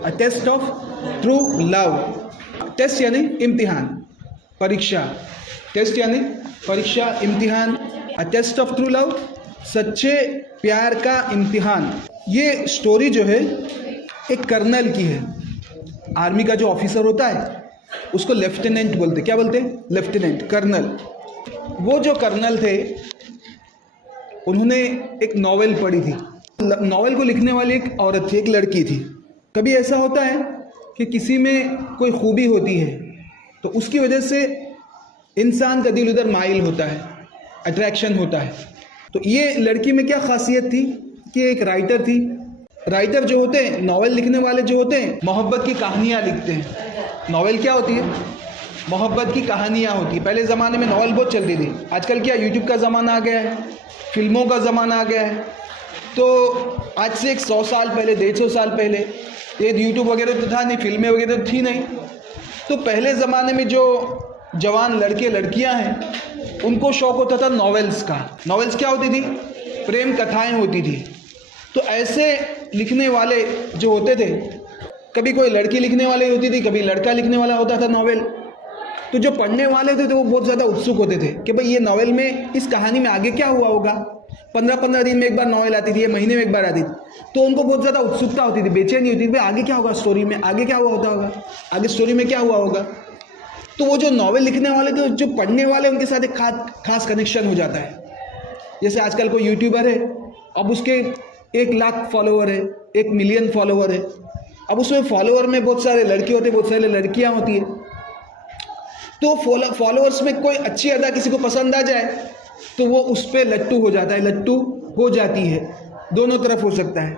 A test of true love. Test यानी इम्तिहान, परीक्षा। टेस्ट यानी परीक्षा, इम्तिहान। A test of true love, सच्चे प्यार का इम्तिहान। ये स्टोरी जो है एक कर्नल की है। आर्मी का जो ऑफिसर होता है उसको लेफ्टिनेंट बोलते। क्या बोलते हैं? Lieutenant, colonel. वो जो कर्नल थे उन्होंने एक नॉवेल पढ़ी थी। नॉवेल को लिखने वाली एक औरत थी, एक लड़की थी। कभी ऐसा होता है कि किसी में कोई खूबी होती है तो उसकी वजह से इंसान का दिल उधर माइल होता है, अट्रैक्शन होता है। तो ये लड़की में क्या खासियत थी कि एक राइटर थी। राइटर जो होते हैं, नॉवेल लिखने वाले जो होते हैं, मोहब्बत की कहानियाँ लिखते हैं। नॉवेल क्या होती है? मोहब्बत की कहानियाँ होती है। पहले ज़माने में नॉवेल बहुत चलती थी। आजकल क्या यूट्यूब का ज़माना आ गया है, फिल्मों का ज़माना आ गया है। तो आज से 100 साल पहले, 150 साल पहले ये यूट्यूब वगैरह तो था नहीं, फिल्में वगैरह तो थी नहीं। तो पहले ज़माने में जो जवान लड़के लड़कियां हैं उनको शौक़ होता था नॉवेल्स का। नॉवेल्स क्या होती थी? प्रेम कथाएं होती थी। तो ऐसे लिखने वाले जो होते थे, कभी कोई लड़की लिखने वाली होती थी, कभी लड़का लिखने वाला होता था नॉवेल। तो जो पढ़ने वाले थे तो वो बहुत ज़्यादा उत्सुक होते थे कि भाई ये नॉवेल में, इस कहानी में आगे क्या हुआ होगा। 15-15 दिन में एक बार नॉवेल आती थी, या महीने में एक बार आती थी। तो उनको बहुत ज़्यादा उत्सुकता होती थी, बेचैनी होती थी, भाई आगे क्या होगा स्टोरी में, आगे क्या हुआ होता होगा, आगे स्टोरी में क्या हुआ होगा। तो वो जो नॉवेल लिखने वाले थे, जो पढ़ने वाले, उनके साथ एक खास कनेक्शन हो जाता है। जैसे आजकल कोई यूट्यूबर है, अब उसके 1 लाख फॉलोवर है, 1 मिलियन फॉलोवर है। अब उसमें फॉलोवर में बहुत सारे लड़के होते हैं, बहुत सारी लड़कियाँ होती है। तो फॉलोअर्स में कोई अच्छी अदा किसी को पसंद आ जाए तो वो उस पर लट्टू हो जाता है, लट्टू हो जाती है। दोनों तरफ हो सकता है।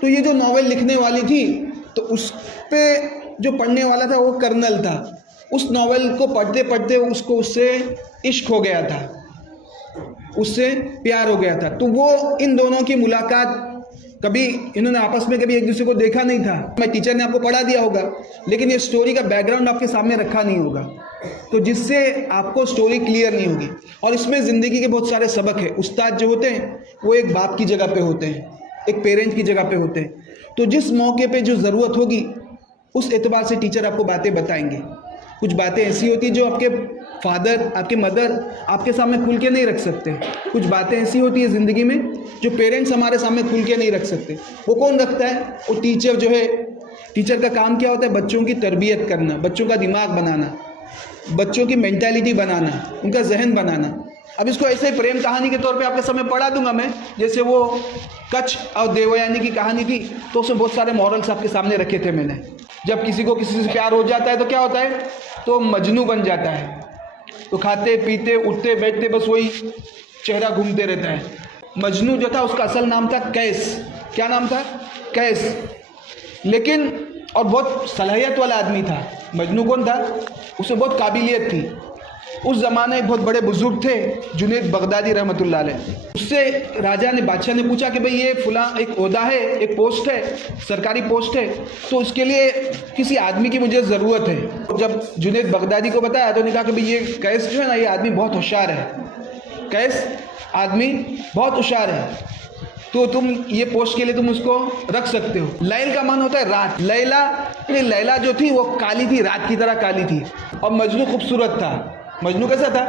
तो ये जो नॉवेल लिखने वाली थी, तो उस पे जो पढ़ने वाला था वो कर्नल था। उस नॉवेल को पढ़ते पढ़ते उसको उससे इश्क हो गया था, उससे प्यार हो गया था। तो वो इन दोनों की मुलाकात, कभी इन्होंने आपस में कभी एक दूसरे को देखा नहीं था। मैं टीचर ने आपको पढ़ा दिया होगा, लेकिन ये स्टोरी का बैकग्राउंड आपके सामने रखा नहीं होगा, तो जिससे आपको स्टोरी क्लियर नहीं होगी। और इसमें ज़िंदगी के बहुत सारे सबक है। उस्ताद जो होते हैं वो एक बाप की जगह पे होते हैं, एक पेरेंट की जगह पे होते हैं। तो जिस मौके पे जो ज़रूरत होगी उस एतबार से टीचर आपको बातें बताएंगे। कुछ बातें ऐसी होती हैं जो आपके फादर, आपके मदर आपके सामने खुल के नहीं रख सकते। कुछ बातें ऐसी होती है ज़िंदगी में जो पेरेंट्स हमारे सामने खुल के नहीं रख सकते। वो कौन रखता है? वो टीचर जो है। टीचर का काम क्या होता है? बच्चों की तरबियत करना, बच्चों का दिमाग बनाना, बच्चों की मेंटालिटी बनाना, उनका जहन बनाना। अब इसको ऐसे ही प्रेम कहानी के तौर पे आपके सामने पढ़ा दूंगा मैं। जैसे वो कच्छ और देवयानी की कहानी थी, तो उसमें बहुत सारे मॉरल्स आपके सामने रखे थे मैंने। जब किसी को किसी से प्यार हो जाता है तो क्या होता है? तो मजनू बन जाता है। तो खाते पीते उठते बैठते बस वही चेहरा घूमते रहता है। मजनू जो था उसका असल नाम था कैस। क्या नाम था? कैस। लेकिन और बहुत सलाहियत वाला आदमी था। मजनू कौन था? उसे बहुत काबिलियत थी। उस ज़माने बहुत बड़े बुजुर्ग थे, जुनैद बगदादी रहमतुल्लाह अलैह। उससे राजा ने, बादशाह ने पूछा कि भाई ये फुला एक ओहदा है, एक पोस्ट है, सरकारी पोस्ट है, तो उसके लिए किसी आदमी की मुझे ज़रूरत है। जब जुनैद बगदादी को बताया तो उन्होंने कहा कि भाई ये कैस जो है ना, ये आदमी बहुत होशियार है। कैस आदमी बहुत होशियार है, तो तुम ये पोस्ट के लिए तुम उसको रख सकते हो। लैल का मान होता है रात। लैला जो थी वो काली थी, रात की तरह काली थी। और मजनू खूबसूरत था। मजनू कैसा था?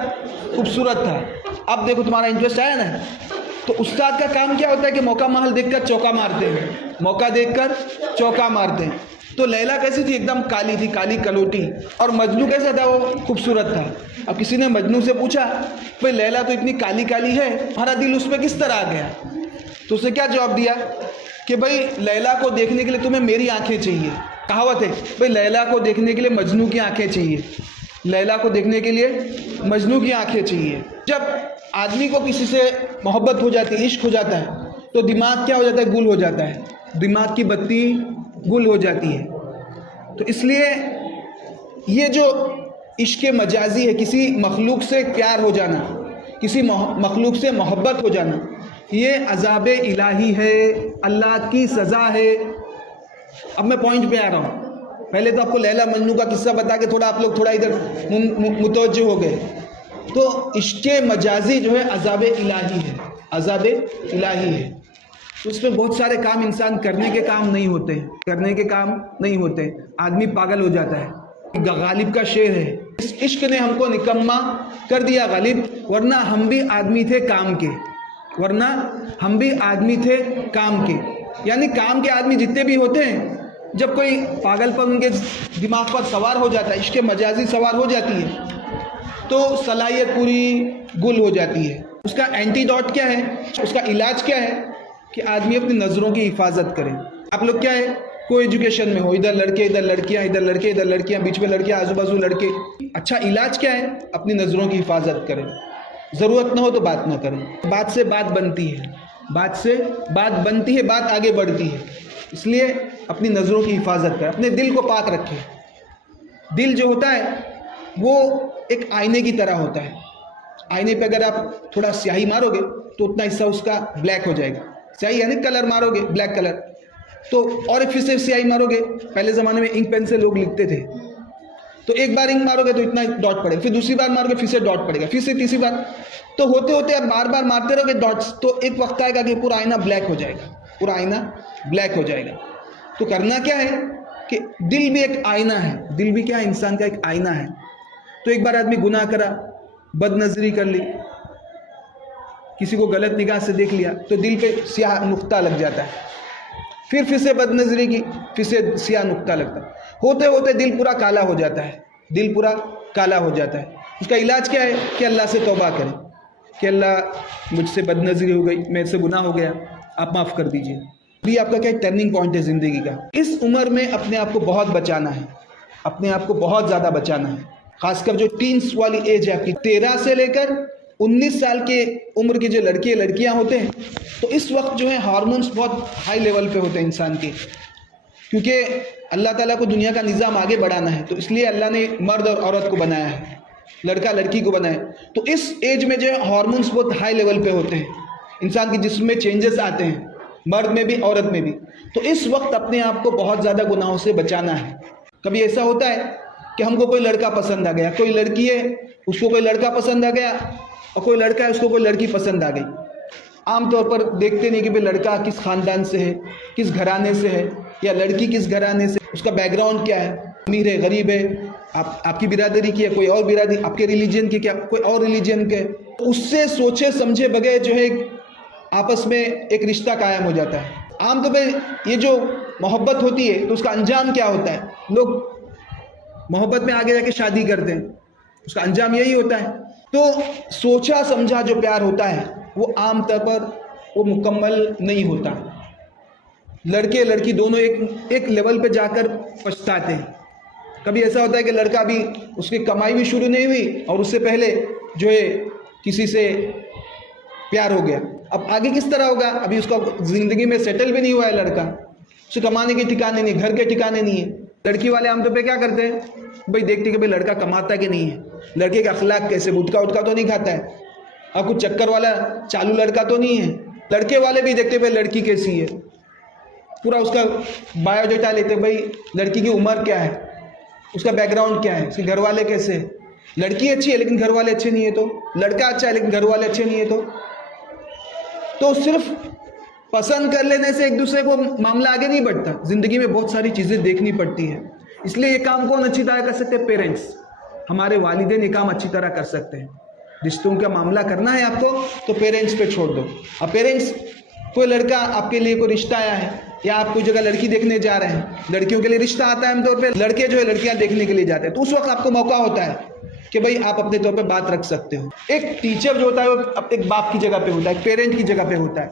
खूबसूरत था। अब देखो तुम्हारा इंटरेस्ट आया ना। तो उस्ताद का काम क्या होता है कि मौका महल देखकर चौका मारते हैं, मौका देखकर चौका मारते हैं। तो लैला कैसी थी? एकदम काली थी, काली कलोटी। और मजनू कैसा था? वो खूबसूरत था। अब किसी ने मजनू से पूछा, भाई लैला तो इतनी काली काली है, हमारा दिल उस पर किस तरह आ गया? तो उसने क्या जवाब दिया कि भाई लैला को देखने के लिए तुम्हें मेरी आंखें चाहिए। कहावत है, भाई लैला को देखने के लिए मजनू की आंखें चाहिए। लैला को देखने के लिए मजनू की आंखें चाहिए। जब आदमी को किसी से मोहब्बत हो जाती है, इश्क हो जाता है, तो दिमाग क्या हो जाता है? गुल हो जाता है। दिमाग की बत्ती गुल हो जाती है। तो इसलिए ये जो इश्क मजाजी है, किसी मखलूक से प्यार हो जाना, किसी मखलूक से मोहब्बत हो जाना, ये अज़ाब इलाही है, अल्लाह की सज़ा है। अब मैं पॉइंट पे आ रहा हूँ। पहले तो आपको लैला मजनू का किस्सा बता के थोड़ा आप लोग थोड़ा इधर मुतवज्जो हो गए। तो इश्क मजाजी जो है अज़ाब इलाही है, अज़ाब इलाही है। तो उसमें बहुत सारे काम इंसान करने के काम नहीं होते, आदमी पागल हो जाता है। गालिब का शेर है, इस इश्क ने हमको निकम्मा कर दिया गालिब, वरना हम भी आदमी थे काम के। यानी काम के आदमी जितने भी होते हैं, जब कोई पागलपन उनके दिमाग पर सवार हो जाता है, इश्क मजाजी सवार हो जाती है, तो सलाहियत पूरी गुल हो जाती है। उसका एंटीडोट क्या है, उसका इलाज क्या है कि आदमी अपनी नज़रों की हिफाजत करे। आप लोग क्या है, कोई एजुकेशन में हो, इधर लड़के इधर लड़कियां, इधर लड़के इधर लड़कियां, बीच में लड़कियां, आजू बाजू लड़के। अच्छा इलाज क्या है, अपनी नज़रों की हिफाजत करें। ज़रूरत ना हो तो बात ना करें। बात से बात बनती है, बात आगे बढ़ती है। इसलिए अपनी नज़रों की हिफाजत करें, अपने दिल को पाक रखें। दिल जो होता है वो एक आईने की तरह होता है। आईने पे अगर आप थोड़ा स्याही मारोगे तो उतना हिस्सा उसका ब्लैक हो जाएगा। स्याही यानी कलर मारोगे, ब्लैक कलर, तो और फिर से स्याही मारोगे। पहले ज़माने में इंक पेन से लोग लिखते थे, तो एक बार इंक मारोगे तो इतना डॉट पड़ेगा, फिर दूसरी बार मारोगे फिर से डॉट पड़ेगा, फिर से तीसरी बार, तो होते होते आप बार बार मारते रहोगे डॉट्स, तो एक वक्त आएगा कि पूरा आईना ब्लैक हो जाएगा। तो करना क्या है कि दिल भी एक आईना है, दिल भी क्या है, इंसान का एक आईना है। तो एक बार आदमी गुनाह करा, बदनजरी कर ली, किसी को गलत निगाह से देख लिया, तो दिल पे स्याह नुक्ता लग जाता है। फिर से बदनजरी की, फिर से स्याह नुक्ता लगता है। होते होते दिल पूरा काला हो जाता है। उसका इलाज क्या है कि अल्लाह से तौबा करें कि अल्लाह मुझसे बदनजरी हो गई, मेरे से गुनाह हो गया, आप माफ़ कर दीजिए। भी आपका क्या टर्निंग पॉइंट है ज़िंदगी का। इस उम्र में अपने आप को बहुत बचाना है, अपने आप को बहुत ज़्यादा बचाना है। खासकर जो टीन्स वाली एज है आपकी, 13 से लेकर 19 साल के उम्र के जो लड़के लड़कियां होते हैं, तो इस वक्त जो है हार्मोन्स बहुत हाई लेवल पे होते हैं इंसान के, क्योंकि अल्लाह ताला को दुनिया का निज़ाम आगे बढ़ाना है, तो इसलिए अल्लाह ने मर्द और औरत को बनाया है, लड़का लड़की को बनाया। तो इस एज में जो है हार्मोन्स बहुत हाई लेवल पे होते हैं, इंसान के जिस्म में चेंजेस आते हैं, मर्द में भी औरत में भी। तो इस वक्त अपने आप को बहुत ज़्यादा गुनाहों से बचाना है। कभी ऐसा होता है कि हमको कोई लड़का पसंद आ गया, कोई लड़की है उसको कोई लड़का पसंद आ गया, और कोई लड़का है उसको कोई लड़की पसंद आ गई। आमतौर पर देखते नहीं कि भाई लड़का किस ख़ानदान से है, किस घराने से है, या लड़की किस घराने से, उसका बैकग्राउंड क्या है, अमीर है गरीब है, आपकी बिरादरी की है, कोई और बिरादरी, आपके रिलीजन की क्या, कोई और रिलीजन के। उससे सोचे समझे बगैर जो है आपस में एक रिश्ता कायम हो जाता है। आमतौर पर ये जो मोहब्बत होती है तो उसका अंजाम क्या होता है, लोग मोहब्बत में आगे जाके शादी करते हैं, उसका अंजाम यही होता है। तो सोचा समझा जो प्यार होता है वो आम तौर पर वो मुकम्मल नहीं होता। लड़के लड़की दोनों एक लेवल पे जाकर पछताते हैं। कभी ऐसा होता है कि लड़का भी, उसकी कमाई भी शुरू नहीं हुई और उससे पहले जो है किसी से प्यार हो गया। अब आगे किस तरह होगा, अभी उसका ज़िंदगी में सेटल भी नहीं हुआ है लड़का, उसे कमाने के ठिकाने नहीं, घर के ठिकाने नहीं है। लड़की वाले आमतौर पे क्या करते हैं, भाई देखते कि भाई लड़का कमाता कि नहीं है, लड़के का अखलाक कैसे, गुटखा उटका तो नहीं खाता है, और कुछ चक्कर वाला चालू लड़का तो नहीं है। लड़के वाले भी देखते भाई लड़की कैसी है, पूरा उसका बायोडाटा लेते, भाई लड़की की उम्र क्या है, उसका बैकग्राउंड क्या है, उसके घर वाले कैसे है। लड़की अच्छी है लेकिन घर वाले अच्छे नहीं है, तो लड़का अच्छा है लेकिन घर वाले अच्छे नहीं है, तो सिर्फ पसंद कर लेने से एक दूसरे को मामला आगे नहीं बढ़ता। ज़िंदगी में बहुत सारी चीज़ें देखनी पड़ती है। इसलिए ये काम कौन अच्छी तरह कर सकते हैं, पेरेंट्स, हमारे वालिदैन ये काम अच्छी तरह कर सकते हैं। रिश्तों का मामला करना है आपको तो पेरेंट्स पे छोड़ दो। अब पेरेंट्स, कोई लड़का आपके लिए कोई रिश्ता आया है, या आप कोई जगह लड़की देखने जा रहे हैं, लड़कियों के लिए रिश्ता आता है आमतौर पे, लड़के जो है लड़कियां देखने के लिए जाते हैं, तो उस वक्त आपको मौका होता है कि भाई आप अपने तौर पे बात रख सकते हो। एक टीचर जो होता है वो एक बाप की जगह पे होता है, एक पेरेंट की जगह पे होता है।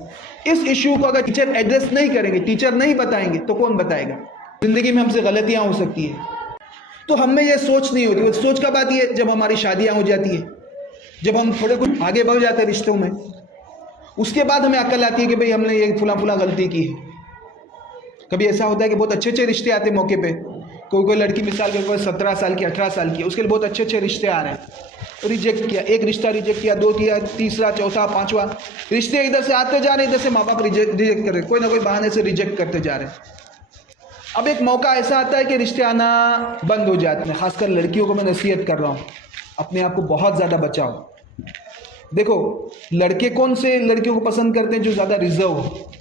इस इशू को अगर टीचर एड्रेस नहीं करेंगे, टीचर नहीं बताएंगे, तो कौन बताएगा। ज़िंदगी में हमसे गलतियाँ हो सकती है, तो हमें ये सोच नहीं होती। वो सोच कब आती है, जब हमारी शादियाँ हो जाती है, जब हम थोड़े कुछ आगे बढ़ जाते हैं रिश्तों में, उसके बाद हमें अक्ल आती है कि भाई हमने ये फुला गलती की है। कभी ऐसा होता है कि बहुत अच्छे रिश्ते आते हैं मौके पे, कोई लड़की मिसाल के कोई 17 साल की 18 साल की, उसके लिए बहुत अच्छे रिश्ते आ रहे हैं, तो रिजेक्ट किया, एक रिश्ता रिजेक्ट किया, 2 किया, तीसरा चौथा पांचवा, रिश्ते इधर से आते जा रहे हैं, इधर से माँ बाप रिजेक्ट कर रहे हैं, कोई ना कोई बहाने से रिजेक्ट करते जा रहे हैं। अब एक मौका ऐसा आता है कि रिश्ते आना बंद हो जाते हैं। खासकर लड़कियों को मैं नसीहत कर रहा हूँ, अपने आप को बहुत ज़्यादा बचाओ। देखो, लड़के कौन से लड़कियों को पसंद करते हैं, जो ज़्यादा रिजर्व हो,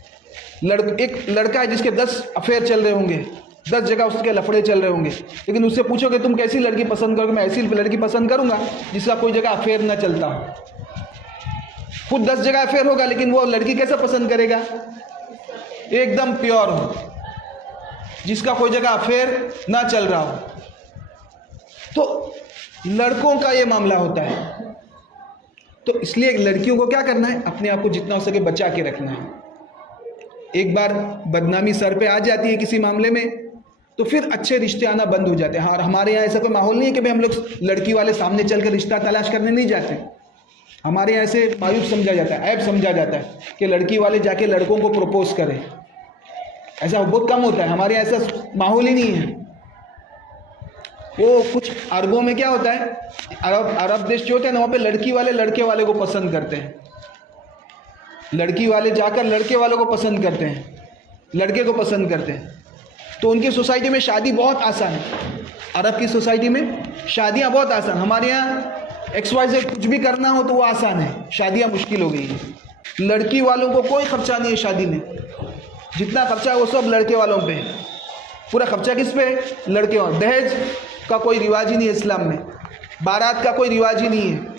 एक लड़का है जिसके 10 अफेयर चल रहे होंगे, 10 जगह उसके लफड़े चल रहे होंगे, लेकिन उससे पूछोगे तुम कैसी लड़की पसंद करोगे, मैं ऐसी लड़की पसंद करूंगा जिसका कोई जगह अफेयर ना चलता हो। खुद 10 जगह अफेयर होगा, लेकिन वो लड़की कैसा पसंद करेगा, एकदम प्योर हो, जिसका कोई जगह अफेयर ना चल रहा हो। तो लड़कों का ये मामला होता है। तो इसलिए लड़कियों को क्या करना है, अपने आप को जितना हो सके बचा के रखना है। एक बार बदनामी सर पे आ जाती है किसी मामले में, तो फिर अच्छे रिश्ते आना बंद हो जाते हैं। और हमारे यहाँ ऐसा कोई माहौल नहीं है कि भाई हम लोग लड़की वाले सामने चल कर रिश्ता तलाश करने नहीं जाते। हमारे यहाँ ऐसे मायूब समझा जाता है, ऐब समझा जाता है कि लड़की वाले जाके लड़कों को प्रपोज करें। ऐसा बहुत कम होता है, हमारे यहाँ ऐसा माहौल ही नहीं है। वो कुछ अरबों में क्या होता है, अरब देश जो होते हैं ना, वहाँ पे लड़की वाले लड़के वाले को पसंद करते हैं। लड़की वाले जाकर लड़के वालों को पसंद करते हैं, लड़के को पसंद करते हैं। तो उनकी सोसाइटी में शादी बहुत आसान है। अरब की सोसाइटी में शादियाँ बहुत आसान। हमारे यहाँ XYZ कुछ भी करना हो तो वो आसान है, शादियाँ मुश्किल हो गई हैं। लड़की वालों को कोई खर्चा नहीं है शादी में, जितना खर्चा है वो सब लड़के वालों पे है। पूरा खर्चा किस पे है, लड़के वालों। दहेज का कोई रिवाज ही नहीं है इस्लाम में, बारात का कोई रिवाज ही नहीं है,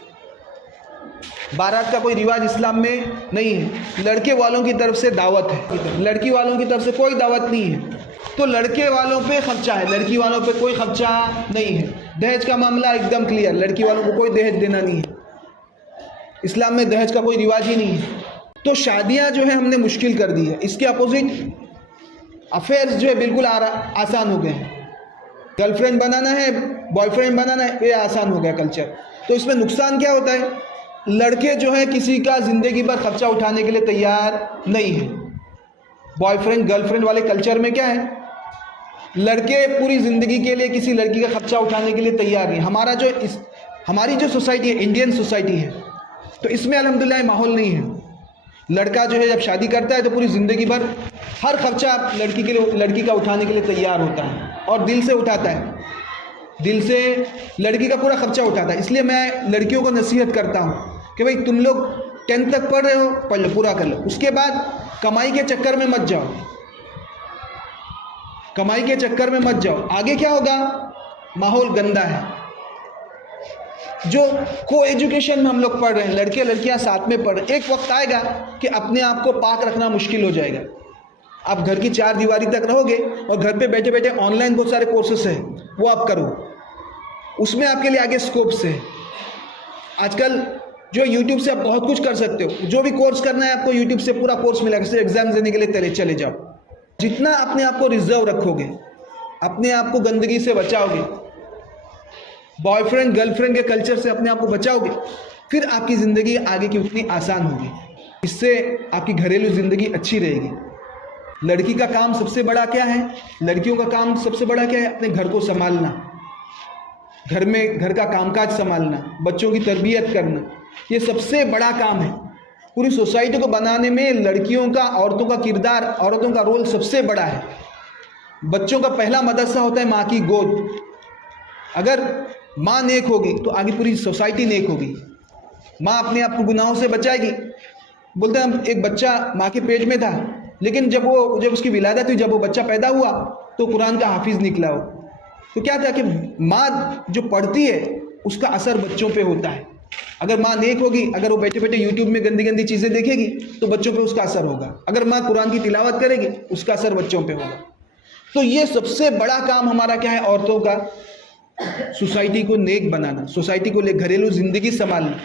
बारात का कोई रिवाज इस्लाम में नहीं है। लड़के वालों की तरफ से दावत है, लड़की वालों की तरफ से कोई दावत नहीं है। तो लड़के वालों पे खर्चा है, लड़की वालों पे कोई खर्चा नहीं है। दहेज का मामला एकदम क्लियर, लड़की वालों को कोई दहेज देना नहीं है। इस्लाम में दहेज का कोई रिवाज ही नहीं है। तो शादियाँ जो है हमने मुश्किल कर दी है। इसके अपोजिट अफेयर्स जो है बिल्कुल आसान हो गए हैं। गर्लफ्रेंड बनाना है, बॉयफ्रेंड बनाना है, ये आसान हो गया कल्चर। तो इसमें नुकसान क्या होता है, लड़के जो है किसी का ज़िंदगी भर खर्चा उठाने के लिए तैयार नहीं है। बॉयफ्रेंड गर्लफ्रेंड वाले कल्चर में क्या है, लड़के पूरी ज़िंदगी के लिए किसी लड़की का खर्चा उठाने के लिए तैयार नहीं। हमारी जो सोसाइटी है, इंडियन सोसाइटी है, तो इसमें अल्हम्दुलिल्लाह माहौल नहीं है। लड़का जो है जब शादी करता है तो पूरी ज़िंदगी भर हर खर्चा लड़की का उठाने के लिए तैयार होता है, और दिल से उठाता है, दिल से लड़की का पूरा खर्चा उठाता है। इसलिए मैं लड़कियों को नसीहत करता हूँ कि भाई तुम लोग 10th तक पढ़ रहे हो, पढ़ लो, पूरा कर लो। उसके बाद कमाई के चक्कर में मत जाओ, कमाई के चक्कर में मत जाओ। आगे क्या होगा, माहौल गंदा है। जो को एजुकेशन में हम लोग पढ़ रहे हैं, लड़के लड़कियां साथ में पढ़ रहे हैं, एक वक्त आएगा कि अपने आप को पाक रखना मुश्किल हो जाएगा। आप घर की 4 दीवारी तक रहोगे और घर पे बैठे बैठे ऑनलाइन बहुत सारे कोर्सेस हैं, वो आप करो, उसमें आपके लिए आगे स्कोप्स है। आजकल जो यूट्यूब से आप बहुत कुछ कर सकते हो, जो भी कोर्स करना है आपको यूट्यूब से पूरा कोर्स मिलेगा। सिर्फ एग्जाम देने के लिए चले जाओ। जितना अपने आप को रिजर्व रखोगे, अपने आप को गंदगी से बचाओगे, बॉयफ्रेंड गर्लफ्रेंड के कल्चर से अपने आप को बचाओगे, फिर आपकी ज़िंदगी आगे की उतनी आसान होगी। इससे आपकी घरेलू ज़िंदगी अच्छी रहेगी। लड़की का काम सबसे बड़ा क्या है, लड़कियों का काम सबसे बड़ा क्या है, अपने घर को संभालना, घर में घर का कामकाज संभालना, बच्चों की तरबियत करना, ये सबसे बड़ा काम है। पूरी सोसाइटी को बनाने में लड़कियों का, औरतों का किरदार, औरतों का रोल सबसे बड़ा है। बच्चों का पहला मदरसा होता है माँ की गोद। अगर माँ नेक होगी तो आगे पूरी सोसाइटी नेक होगी। माँ अपने आप को गुनाहों से बचाएगी। बोलते हैं एक बच्चा माँ के पेट में था, लेकिन जब उसकी विलादत हुई, जब वो बच्चा पैदा हुआ तो कुरान का हाफिज़ निकला हो। तो क्या था कि माँ जो पढ़ती है उसका असर बच्चों पे होता है। अगर माँ नेक होगी, अगर वो बैठे बैठे यूट्यूब में गंदी गंदी चीज़ें देखेगी तो बच्चों पे उसका असर होगा। अगर माँ कुरान की तिलावत करेगी उसका असर बच्चों पे होगा। तो ये सबसे बड़ा काम हमारा क्या है, औरतों का, सोसाइटी को नेक बनाना, सोसाइटी को ले घरेलू ज़िंदगी संभालना।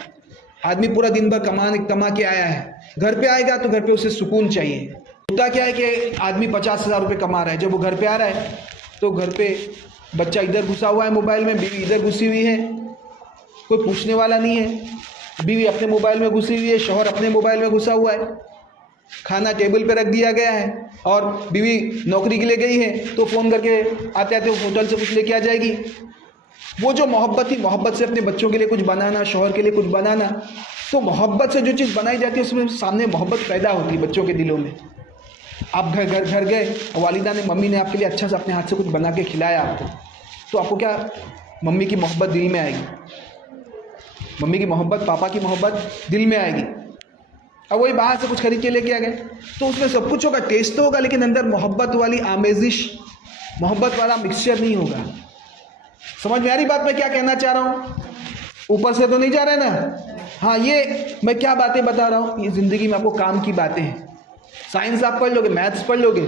आदमी पूरा दिन भर कमा के आया है, घर पे आएगा तो घर पे उसे सुकून चाहिए। होता क्या है कि आदमी 50,000 रुपये कमा रहा है, जब वो घर पे आ रहा है तो घर पे बच्चा इधर घुसा हुआ है मोबाइल में, बीवी इधर घुसी हुई है, कोई पूछने वाला नहीं है। बीवी अपने मोबाइल में घुसी हुई है, शौहर अपने मोबाइल में घुसा हुआ है। खाना टेबल पे रख दिया गया है और बीवी नौकरी के लिए गई है तो फ़ोन करके आते आते होटल से कुछ लेके आ जाएगी। वो जो मोहब्बत थी, मोहब्बत से अपने बच्चों के लिए कुछ बनाना, शौहर के लिए कुछ बनाना, तो मोहब्बत से जो चीज़ बनाई जाती है उसमें सामने मोहब्बत पैदा होती है बच्चों के दिलों में। आप घर गए और वालिदा ने, मम्मी ने आपके लिए अच्छा सा अपने हाथ से कुछ बना के खिलाया आपको, तो आपको क्या, मम्मी की मोहब्बत दिल में आएगी, मम्मी की मोहब्बत, पापा की मोहब्बत दिल में आएगी। अब वही बाहर से कुछ खरीद के लेके आ गए, तो उसमें सब कुछ होगा, टेस्ट तो होगा, लेकिन अंदर मोहब्बत वाली आमेजिश, मोहब्बत वाला मिक्सचर नहीं होगा। समझ में आ रही बात मैं क्या कहना चाह रहा हूँ? ऊपर से तो नहीं जा रहा है ना? हाँ, ये मैं क्या बातें बता रहा हूँ, ये ज़िंदगी में आपको काम की बातें हैं। साइंस आप पढ़ लोगे, मैथ्स पढ़ लोगे,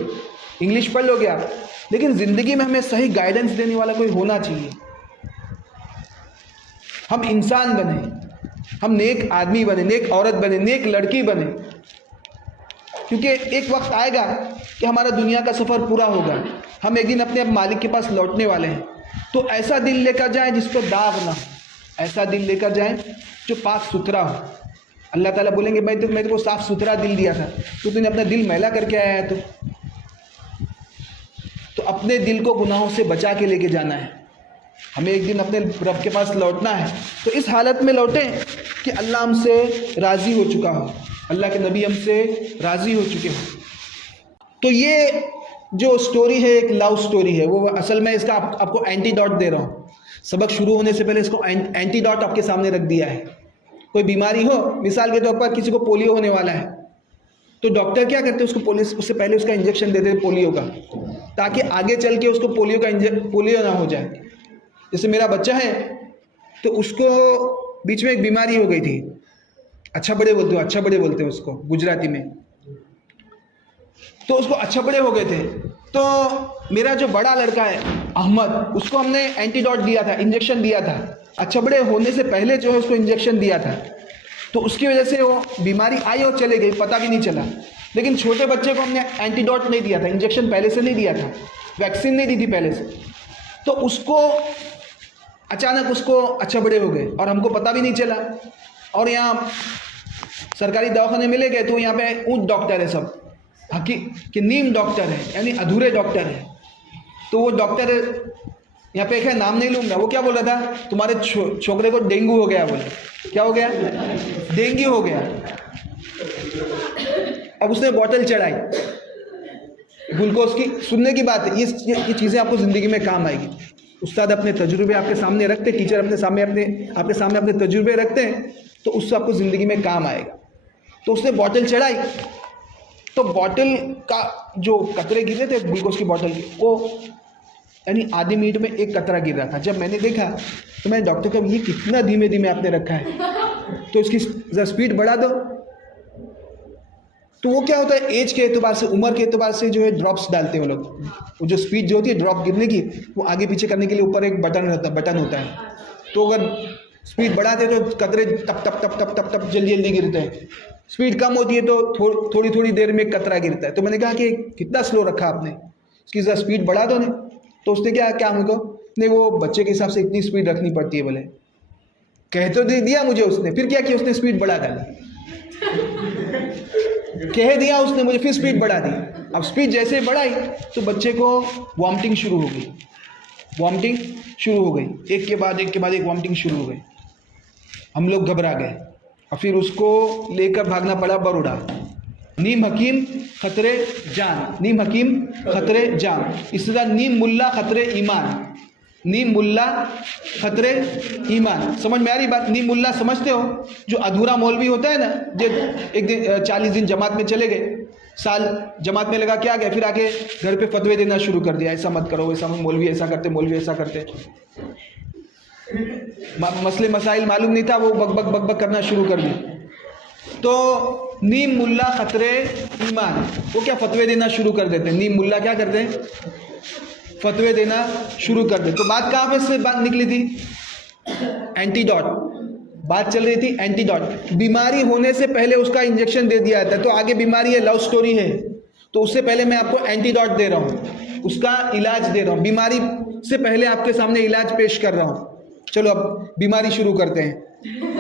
इंग्लिश पढ़ लोगे आप, लेकिन ज़िंदगी में हमें सही गाइडेंस देने वाला कोई होना चाहिए। हम इंसान बने, हम नेक आदमी बने, नेक औरत बने, नेक लड़की बने, क्योंकि एक वक्त आएगा कि हमारा दुनिया का सफ़र पूरा होगा, हम एक दिन अपने मालिक के पास लौटने वाले हैं। तो ऐसा दिल लेकर जाएं जिस पर दाग ना हो, ऐसा दिल लेकर जाएं जो पाक सुथरा हो। अल्लाह ताला बोलेंगे मैं तेरे को साफ़ सुथरा दिल दिया था, तो तूने अपना दिल मैला करके आया है। तो अपने दिल को गुनाहों से बचा के लेके जाना है। हमें एक दिन अपने रब के पास लौटना है, तो इस हालत में लौटें कि अल्लाह हमसे राज़ी हो चुका हो, अल्लाह के नबी हमसे राज़ी हो चुके हो। तो ये जो स्टोरी है एक लव स्टोरी है, वो असल में इसका आपको एंटीडोट दे रहा हूँ। सबक शुरू होने से पहले इसको एंटीडोट आपके सामने रख दिया है। कोई बीमारी हो, मिसाल के तौर पर किसी को पोलियो होने वाला है, तो डॉक्टर क्या करते हैं, उससे पहले उसका इंजेक्शन देते हैं पोलियो का, ताकि आगे चल के उसको पोलियो ना हो जाए। जैसे मेरा बच्चा है, तो उसको बीच में एक बीमारी हो गई थी, अच्छा बड़े बोलते हैं उसको गुजराती में, तो उसको अच्छा बड़े हो गए थे। तो मेरा जो बड़ा लड़का है अहमद, उसको हमने एंटीडोट दिया था, इंजेक्शन दिया था, अच्छा बड़े होने से पहले जो है उसको इंजेक्शन दिया था। तो उसकी वजह से वो बीमारी आई और चले गई, पता भी नहीं चला। लेकिन छोटे बच्चे को हमने एंटीडोट नहीं दिया था, इंजेक्शन पहले से नहीं दिया था, वैक्सीन नहीं दी थी पहले से, तो उसको अचानक उसको अच्छा बड़े हो गए और हमको पता भी नहीं चला। और यहाँ सरकारी दवाखाने में ले गए, तो यहाँ पे ऊँट डॉक्टर है सब, कि नीम डॉक्टर है, यानी अधूरे डॉक्टर है। तो वो डॉक्टर यहाँ पे एक है, नाम नहीं लूँगा, वो क्या बोल रहा था, तुम्हारे छोकरे को डेंगू हो गया। बोले क्या हो गया? डेंगू हो गया। अब उसने बॉटल चढ़ाई ग्लूकोज की। सुनने की बात है, ये चीज़ें आपको ज़िंदगी में काम आएगी। उस्ताद अपने तजुर्बे आपके सामने रखते, टीचर आपके सामने अपने तजुर्बे रखते हैं, तो उससे आपको ज़िंदगी में काम आएगा। तो उसने बॉटल चढ़ाई, तो बॉटल का जो कतरे गिरे थे ग्लूकोज की बॉटल के, वो यानी आधी मिनट में एक कतरा गिर रहा था। जब मैंने देखा तो मैंने डॉक्टर को, ये कितना धीमे धीमे आपने रखा है, तो इसकी ज़रा स्पीड बढ़ा दो। तो वो क्या होता है, एज के एतबार से, उम्र के एतबार से जो है ड्रॉप्स डालते हैं वो लोग। वो जो स्पीड जो होती है ड्रॉप गिरने की, वो आगे पीछे करने के लिए ऊपर एक बटन होता है। तो अगर स्पीड बढ़ाते तो कतरे टप टप टप टप टप टप जल्दी जल्दी गिरते हैं। स्पीड कम होती है तो थोड़ी थोड़ी देर में कतरा गिरता है। तो मैंने कहा कि कितना स्लो रखा आपने, इसकी ज़रा स्पीड बढ़ा दो। नहीं तो उसने क्या हमको, नहीं वो बच्चे के हिसाब से इतनी स्पीड रखनी पड़ती है। बोले कह तो दे दिया मुझे उसने, फिर क्या किया उसने, स्पीड बढ़ा डाली। कह दिया उसने मुझे, फिर स्पीड बढ़ा दी। अब स्पीड जैसे बढ़ाई तो बच्चे को वॉमिटिंग शुरू हो गई, एक के बाद एक वॉमिटिंग शुरू हो गई। हम लोग घबरा गए और फिर उसको लेकर भागना पड़ा बड़ौदा। नीम हकीम खतरे जान, नीम हकीम खतरे जान, इस तरह नीम मुल्ला खतरे ईमान, नीम मुल्ला खतरे ईमान। समझ में आ रही बात? नीम मुल्ला समझते हो, जो अधूरा मौलवी होता है ना, जो एक दिन 40 दिन जमात में चले गए, साल जमात में लगा के आ गए, फिर आके घर पे फतवे देना शुरू कर दिया, ऐसा मत करो, ऐसा मौलवी ऐसा करते, मौलवी ऐसा करते। मसले मसाइल मालूम नहीं था, वो बक करना शुरू कर दी। तो नीम मुल्ला खतरे ईमान, वो क्या फतवे देना शुरू कर देते हैं। नीम मुल्ला क्या करते हैं, फतवे देना शुरू कर दे। तो बात कहाँ पे से बात निकली थी, एंटीडोट, बात चल रही थी एंटीडोट। बीमारी होने से पहले उसका इंजेक्शन दे दिया जाता है, तो आगे बीमारी है, लव स्टोरी है, तो उससे पहले मैं आपको एंटीडोट दे रहा हूँ, उसका इलाज दे रहा हूँ, बीमारी से पहले आपके सामने इलाज पेश कर रहा हूँ। चलो अब बीमारी शुरू करते हैं।